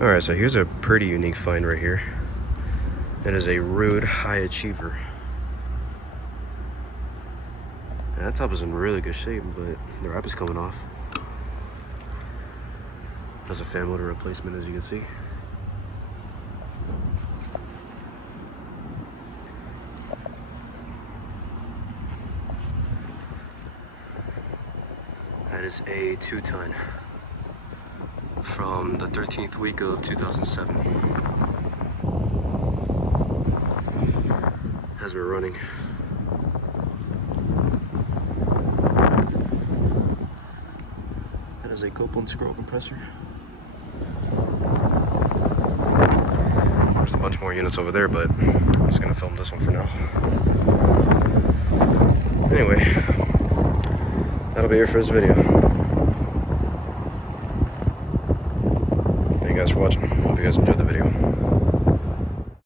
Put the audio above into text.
Alright, so here's a pretty unique find right here. It is a Ruud High Achiever. And that top is in really good shape, but the wrap is coming off. That's a fan motor replacement, as you can see. That is a 2-ton from the 13th week of 2007. Has been running. That is a Copeland scroll compressor. There's a bunch more units over there, but I'm just gonna film this one for now. Anyway, that'll be it for this video. Thank you guys for watching. Hope you guys enjoyed the video.